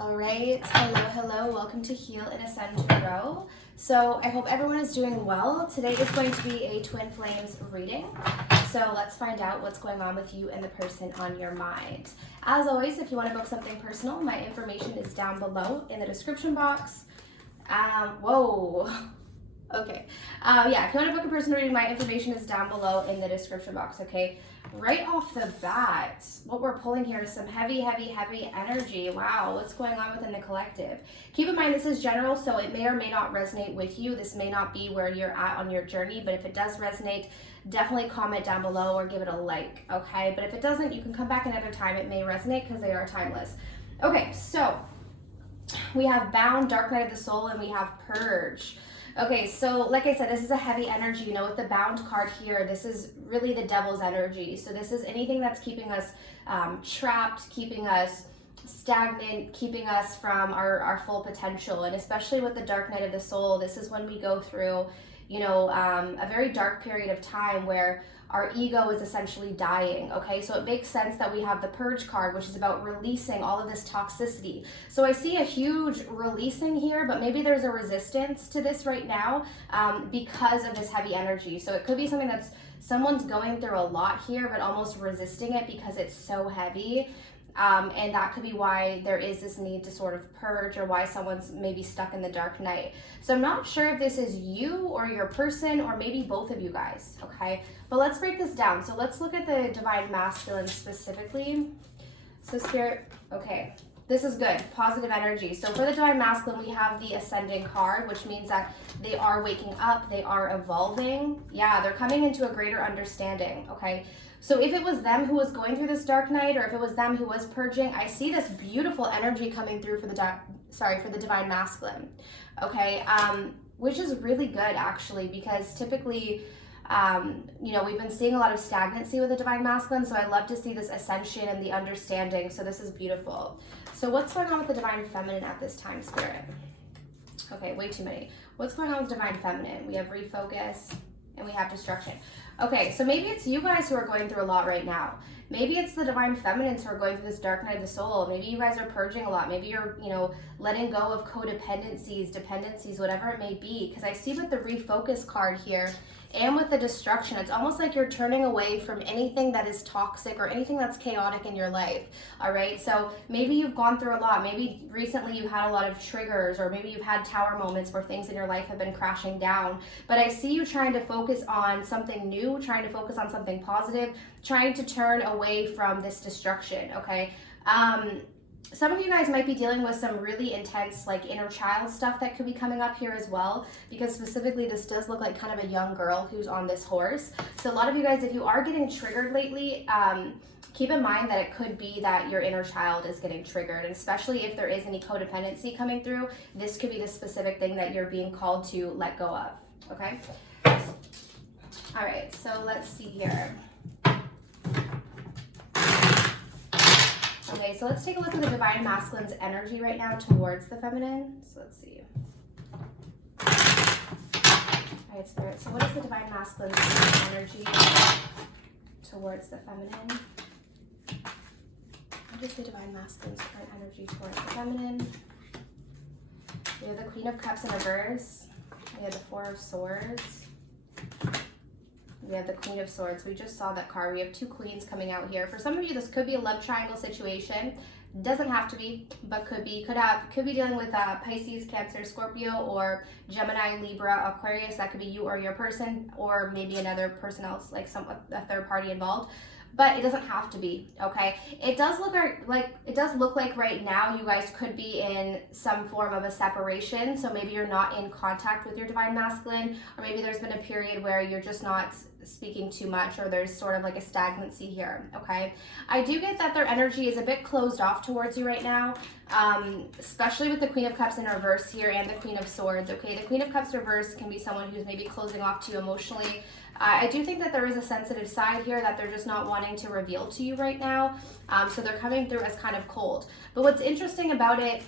All right, hello, welcome to Heal and Ascend to Grow. So I hope everyone is doing well. Today is going to be a Twin Flames reading. So let's find out what's going on with you and the person on your mind. As always, if you want to book something personal, my information is down below in the description box. Okay. If you want to book a personal reading, my information is down below in the description box, okay? Right off the bat, what we're pulling here is some heavy energy. Wow, what's going on within the collective? Keep in mind, this is general, so it may or may not resonate with you. This may not be where you're at on your journey, but if it does resonate, definitely comment down below or give it a like, okay? But if it doesn't, you can come back another time. It may resonate because they are timeless. Okay, so we have Bound, Dark Night of the Soul, and we have Purge. Okay, so like I said, this is a heavy energy. You know, with the Bound card here, this is really the devil's energy. So this is anything that's keeping us trapped, keeping us stagnant, keeping us from our full potential. And especially with the Dark Night of the Soul, this is when we go through, you know, a very dark period of time where our ego is essentially dying, okay? So it makes sense that we have the Purge card, which is about releasing all of this toxicity. So I see a huge releasing here, but maybe there's a resistance to this right now because of this heavy energy. So it could be something that's someone's going through a lot here, but almost resisting it because it's so heavy. And that could be why there is this need to sort of purge, or why someone's maybe stuck in the dark night. So I'm not sure if this is you or your person, or maybe both of you guys, okay? But let's break this down. So let's look at the Divine Masculine specifically. So Spirit, okay, this is good, positive energy. So for the Divine Masculine, we have the Ascending card, which means that they are waking up, they are evolving. Yeah, they're coming into a greater understanding, okay? So if it was them who was going through this dark night, or if it was them who was purging, I see this beautiful energy coming through for the Divine Masculine, okay? Which is really good actually, because typically, you know, we've been seeing a lot of stagnancy with the Divine Masculine, so I love to see this ascension and the understanding, so this is beautiful. So what's going on with the Divine Feminine at this time, Spirit? Okay, way too many. What's going on with Divine Feminine? We have refocus and we have destruction. Okay, so maybe it's you guys who are going through a lot right now. Maybe it's the Divine Feminines who are going through this dark night of the soul. Maybe you guys are purging a lot. Maybe you're, you know, letting go of codependencies, dependencies, whatever it may be. Because I see with the refocus card here and with the destruction, it's almost like you're turning away from anything that is toxic or anything that's chaotic in your life, all right? So maybe you've gone through a lot. Maybe recently you had a lot of triggers, or maybe you've had tower moments where things in your life have been crashing down. But I see you trying to focus on something new, trying to focus on something positive, trying to turn away from this destruction, okay? Some of you guys might be dealing with some really intense, like, inner child stuff that could be coming up here as well, because specifically this does look like kind of a young girl who's on this horse. So a lot of you guys, if you are getting triggered lately, keep in mind that it could be that your inner child is getting triggered, and especially if there is any codependency coming through, this could be the specific thing that you're being called to let go of, okay? All right, so let's see here. Okay, so let's take a look at the Divine Masculine's energy right now towards the feminine. So let's see. All right, Spirit. So what is the Divine Masculine's energy towards the feminine? What is the Divine Masculine's current energy towards the feminine? We have the Queen of Cups in reverse. We have the Four of Swords. We have the Queen of Swords. We just saw that card. We have two queens coming out here. For some of you, this could be a love triangle situation. Doesn't have to be, but could be. Could be dealing with Pisces, Cancer, Scorpio, or Gemini, Libra, Aquarius. That could be you or your person, or maybe another person else, like a third party involved. But it doesn't have to be, okay? It does look like right now you guys could be in some form of a separation. So maybe you're not in contact with your Divine Masculine, or maybe there's been a period where you're just not speaking too much, or there's sort of like a stagnancy here, okay? I do get that their energy is a bit closed off towards you right now, especially with the Queen of Cups in reverse here and the Queen of Swords, okay? The Queen of Cups reverse can be someone who's maybe closing off to you emotionally. I do think that there is a sensitive side here that they're just not wanting to reveal to you right now. So they're coming through as kind of cold. But what's interesting about it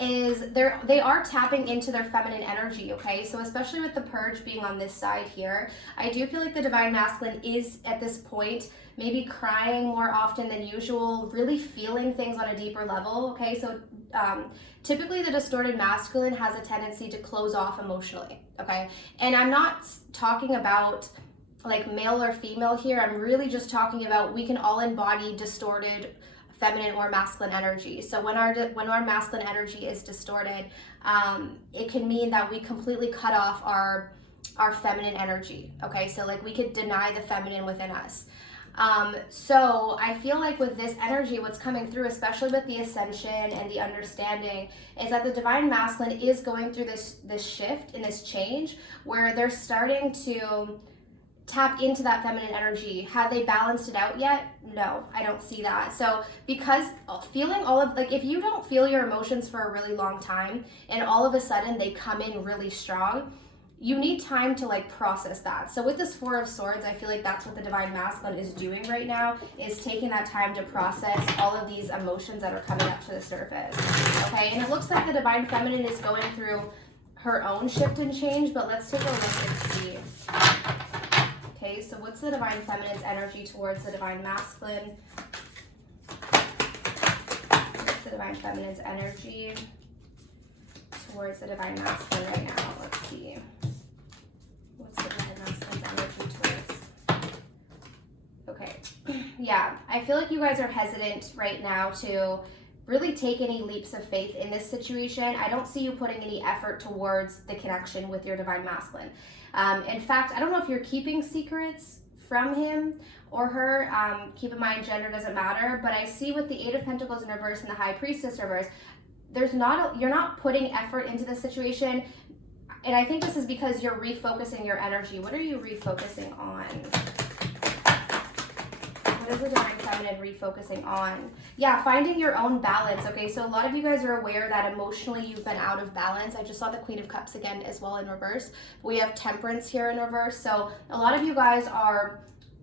is they are tapping into their feminine energy, okay? So especially with the purge being on this side here, I do feel like the divine masculine is at this point maybe crying more often than usual, really feeling things on a deeper level, okay? So typically the distorted masculine has a tendency to close off emotionally, okay? And I'm not talking about like male or female here. I'm really just talking about we can all embody distorted feminine or masculine energy. So when our masculine energy is distorted, it can mean that we completely cut off our feminine energy. Okay, so like we could deny the feminine within us. So I feel like with this energy, what's coming through, especially with the ascension and the understanding, is that the divine masculine is going through this shift and this change where they're starting to tap into that feminine energy. Have they balanced it out yet? No, I don't see that. So because feeling all of, like if you don't feel your emotions for a really long time and all of a sudden they come in really strong, you need time to like process that. So with this Four of Swords, I feel like that's what the divine masculine is doing right now, is taking that time to process all of these emotions that are coming up to the surface. Okay, and it looks like the divine feminine is going through her own shift and change, but let's take a look and see. Okay, so what's the divine feminine's energy towards the divine masculine? What's the divine feminine's energy towards the divine masculine right now? Let's see. What's the divine masculine's energy towards? Okay, yeah, I feel like you guys are hesitant right now to really take any leaps of faith in this situation. I don't see you putting any effort towards the connection with your divine masculine. In fact, I don't know if you're keeping secrets from him or her. Keep in mind, gender doesn't matter, but I see with the Eight of Pentacles in reverse and the High Priestess reverse, you're not putting effort into this situation. And I think this is because you're refocusing your energy. What are you refocusing on? What is the divine feminine refocusing on? Yeah, finding your own balance. Okay, so a lot of you guys are aware that emotionally you've been out of balance. I just saw the Queen of Cups again as well in reverse. We have Temperance here in reverse. So a lot of you guys are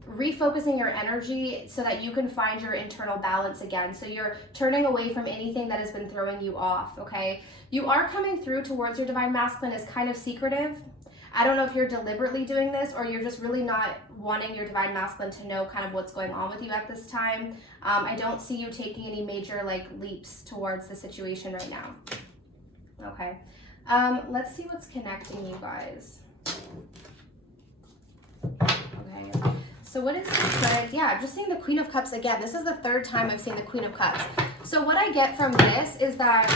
refocusing your energy so that you can find your internal balance again. So you're turning away from anything that has been throwing you off, okay? You are coming through towards your divine masculine as kind of secretive. I don't know if you're deliberately doing this or you're just really not wanting your divine masculine to know kind of what's going on with you at this time. I don't see you taking any major like leaps towards the situation right now. Okay, let's see what's connecting you guys. Okay, so what is the yeah, I'm just seeing the Queen of Cups again. This is the third time I've seen the Queen of Cups. So what I get from this is that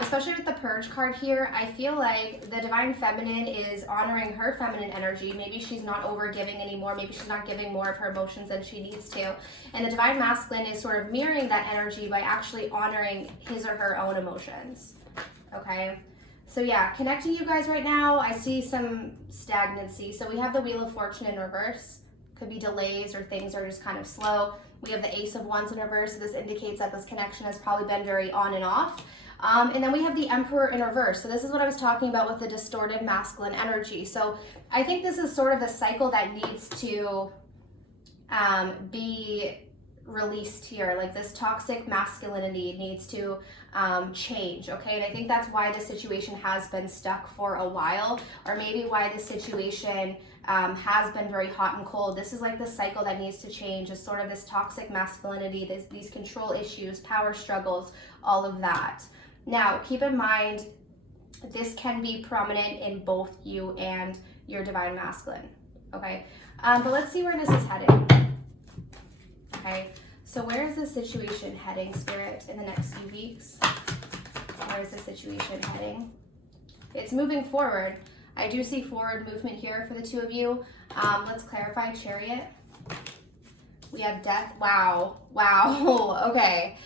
especially with the Purge card here, I feel like the divine feminine is honoring her feminine energy. Maybe she's not over giving anymore. Maybe she's not giving more of her emotions than she needs to. And the divine masculine is sort of mirroring that energy by actually honoring his or her own emotions. Okay. So yeah, connecting you guys right now, I see some stagnancy. So we have the Wheel of Fortune in reverse. Could be delays or things are just kind of slow. We have the Ace of Wands in reverse. So this indicates that this connection has probably been very on and off. And then we have the Emperor in reverse. So this is what I was talking about with the distorted masculine energy. So I think this is sort of a cycle that needs to be released here. Like this toxic masculinity needs to change, okay? And I think that's why the situation has been stuck for a while, or maybe why the situation has been very hot and cold. This is like the cycle that needs to change, is sort of this toxic masculinity, these control issues, power struggles, all of that. Now, keep in mind, this can be prominent in both you and your divine masculine, okay? But let's see where this is heading, okay? So where is this situation heading, Spirit, in the next few weeks? Where is this situation heading? It's moving forward. I do see forward movement here for the two of you. Let's clarify Chariot. We have Death. Wow, okay.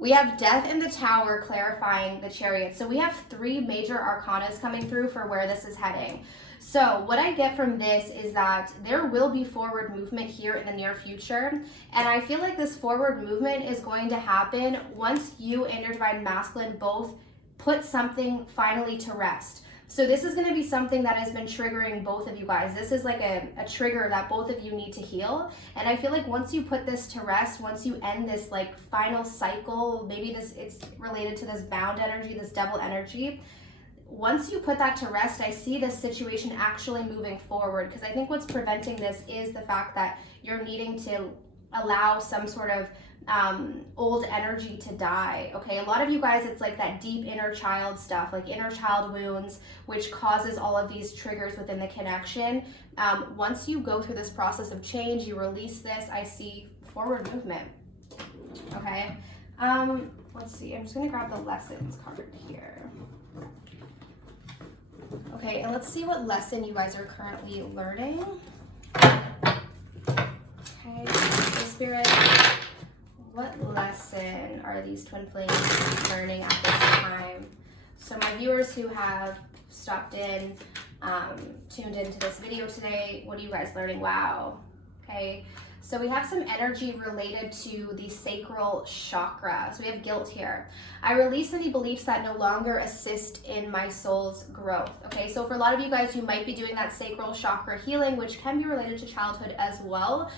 We have Death in the Tower clarifying the Chariot. So we have three major arcanas coming through for where this is heading. So what I get from this is that there will be forward movement here in the near future. And I feel like this forward movement is going to happen once you and your divine masculine both put something finally to rest. So this is going to be something that has been triggering both of you guys. This is like a trigger that both of you need to heal. And I feel like once you put this to rest, once you end this like final cycle, maybe it's related to this bound energy, this devil energy. Once you put that to rest, I see this situation actually moving forward, because I think what's preventing this is the fact that you're needing to allow some sort of old energy to die. Okay, a lot of you guys, it's like that deep inner child stuff, like inner child wounds, which causes all of these triggers within the connection. Once you go through this process of change, you release this, I see forward movement. Okay, let's see, I'm just gonna grab the lessons card here. Okay, and let's see what lesson you guys are currently learning. Okay, Spirit, what lesson are these twin flames learning at this time? So my viewers who have stopped in, tuned into this video today, what are you guys learning? Wow. Okay, so we have some energy related to the sacral chakra. So we have guilt here. I release any beliefs that no longer assist in my soul's growth. Okay, so for a lot of you guys, you might be doing that sacral chakra healing, which can be related to childhood as well.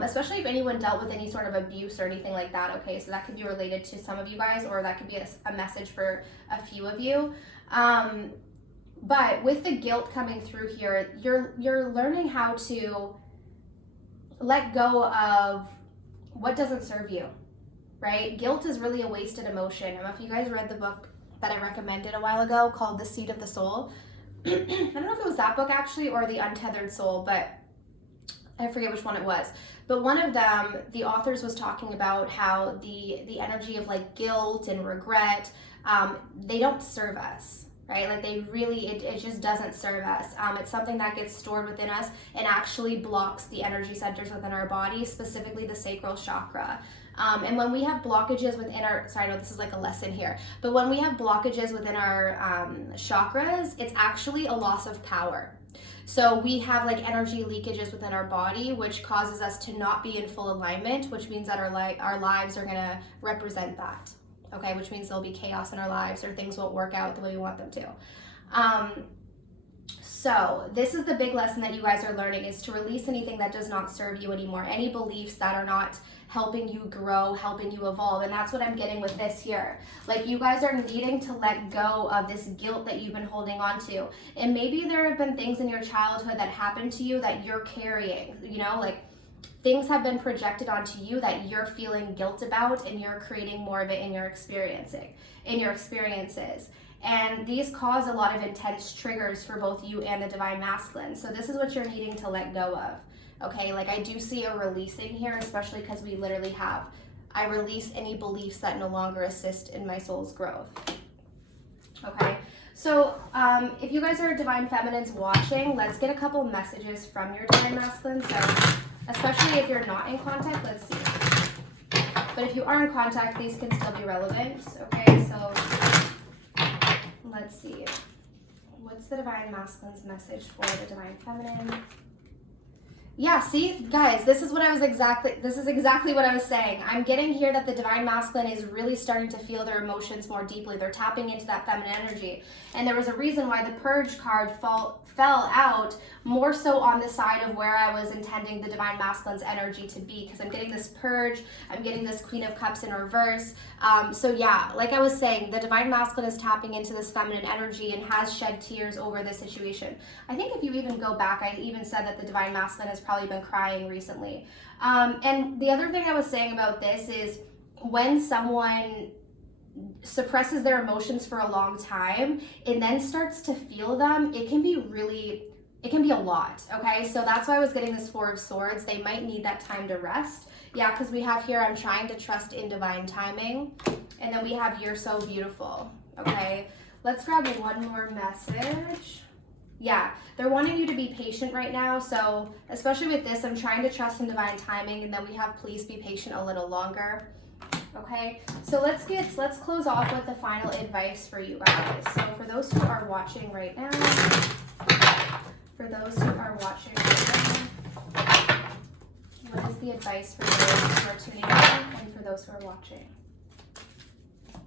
Especially if anyone dealt with any sort of abuse or anything like that. Okay, so that could be related to some of you guys, or that could be a message for a few of you. But with the guilt coming through here, you're learning how to let go of what doesn't serve you, right? Guilt is really a wasted emotion. I don't know if you guys read the book that I recommended a while ago called The Seat of the Soul. I don't know if it was that book actually or The Untethered Soul, but I forget which one it was. But one of them, the authors was talking about how the energy of like guilt and regret, they don't serve us. Right? Like they really, it just doesn't serve us. It's something that gets stored within us and actually blocks the energy centers within our body, specifically the sacral chakra. And when we have blockages within our, sorry, no, this is like a lesson here, but when we have blockages within our chakras, it's actually a loss of power. So we have like energy leakages within our body, which causes us to not be in full alignment, which means that our lives are gonna represent that. Okay, which means there'll be chaos in our lives, or things won't work out the way we want them to. So this is the big lesson that you guys are learning, is to release anything that does not serve you anymore, any beliefs that are not helping you grow, helping you evolve. And that's what I'm getting with this here. Like you guys are needing to let go of this guilt that you've been holding on to. And maybe there have been things in your childhood that happened to you that you're carrying, you know, like things have been projected onto you that you're feeling guilt about, and you're creating more of it in your experiences. And these cause a lot of intense triggers for both you and the divine masculine. So this is what you're needing to let go of. Okay, like I do see a releasing here, especially because we literally have, I release any beliefs that no longer assist in my soul's growth. Okay, so if you guys are divine feminines watching, let's get a couple messages from your divine masculine. So especially if you're not in contact, let's see. But if you are in contact, these can still be relevant. Okay, so let's see. What's the divine masculine's message for the divine feminine? Yeah, see, guys, this is exactly what I was saying. I'm getting here that the divine masculine is really starting to feel their emotions more deeply. They're tapping into that feminine energy. And there was a reason why the purge card fell out more so on the side of where I was intending the divine masculine's energy to be, because I'm getting this purge, I'm getting this Queen of Cups in reverse. So yeah, like I was saying, the divine masculine is tapping into this feminine energy and has shed tears over this situation. I think if you even go back, I even said that the divine masculine has probably been crying recently. And the other thing I was saying about this is when someone suppresses their emotions for a long time and then starts to feel them, it can be a lot. Okay, so that's why I was getting this Four of Swords. They might need that time to rest. Yeah, because we have here, I'm trying to trust in divine timing, and then we have you're so beautiful. Okay, let's grab one more message. Yeah, they're wanting you to be patient right now. So especially with this, I'm trying to trust in divine timing, and then we have please be patient a little longer. Okay, so let's close off with the final advice for you guys. So for those who are watching right now, what is the advice for those who are tuning in and for those who are watching? All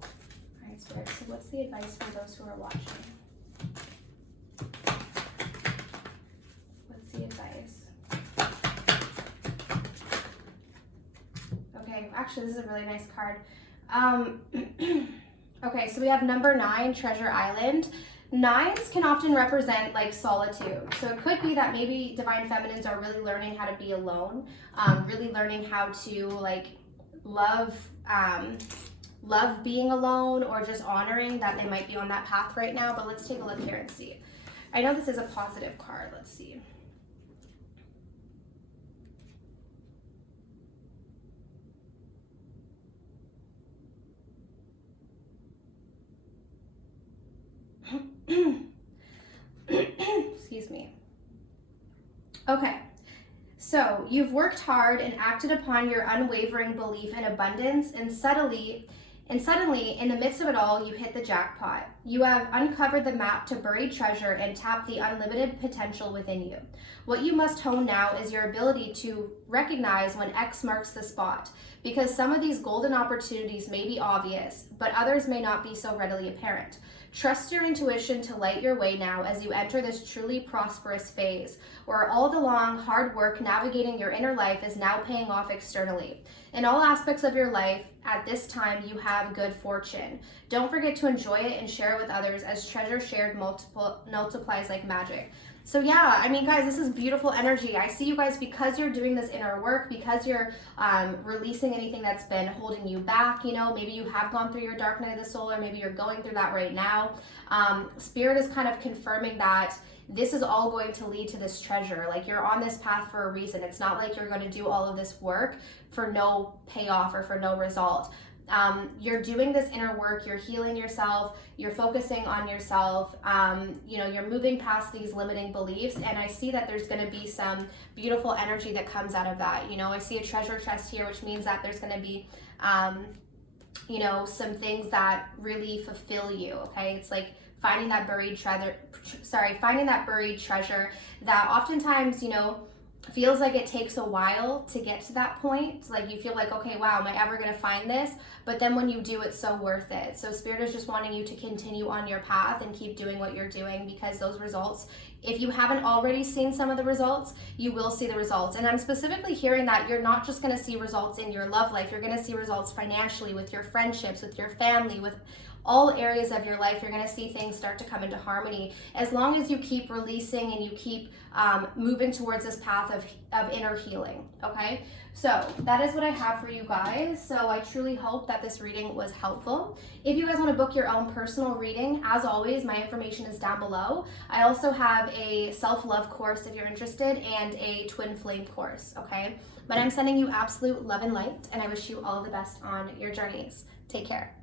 right, Spirit, so what's the advice for those who are watching? Actually, this is a really nice card. Okay, so we have number 9, Treasure Island. 9s can often represent like solitude. So it could be that maybe divine feminines are really learning how to be alone, really learning how to like love being alone, or just honoring that they might be on that path right now. But let's take a look here and see. I know this is a positive card. Let's see. Excuse me. Okay, so you've worked hard and acted upon your unwavering belief in abundance, and suddenly, in the midst of it all, you hit the jackpot. You have uncovered the map to buried treasure and tapped the unlimited potential within you. What you must hone now is your ability to recognize when X marks the spot, because some of these golden opportunities may be obvious, but others may not be so readily apparent. Trust your intuition to light your way now as you enter this truly prosperous phase, where all the long, hard work navigating your inner life is now paying off externally. In all aspects of your life, at this time, you have good fortune. Don't forget to enjoy it and share it with others, as treasure shared multiplies like magic. So yeah, I mean, guys, this is beautiful energy. I see you guys, because you're doing this inner work, because you're releasing anything that's been holding you back. You know, maybe you have gone through your dark night of the soul, or maybe you're going through that right now. Spirit is kind of confirming that this is all going to lead to this treasure. Like, you're on this path for a reason. It's not like you're going to do all of this work for no payoff or for no result. You're doing this inner work, you're healing yourself, you're focusing on yourself, you know, you're moving past these limiting beliefs, and I see that there's going to be some beautiful energy that comes out of that. You know, I see a treasure chest here, which means that there's going to be, you know, some things that really fulfill you, okay? It's like finding that buried treasure, that oftentimes, you know, feels like it takes a while to get to that point. Like, you feel like, okay, wow, am I ever going to find this? But then when you do, it's so worth it. So Spirit is just wanting you to continue on your path and keep doing what you're doing, because those results, if you haven't already seen some of the results, you will see the results. And I'm specifically hearing that you're not just going to see results in your love life. You're going to see results financially, with your friendships, with your family, with all areas of your life. You're going to see things start to come into harmony, as long as you keep releasing and you keep moving towards this path of inner healing. Okay, so that is what I have for you guys. So I truly hope that this reading was helpful. If you guys want to book your own personal reading, as always, my information is down below. I also have a self-love course if you're interested, and a twin flame course. Okay, but I'm sending you absolute love and light, and I wish you all the best on your journeys. Take care.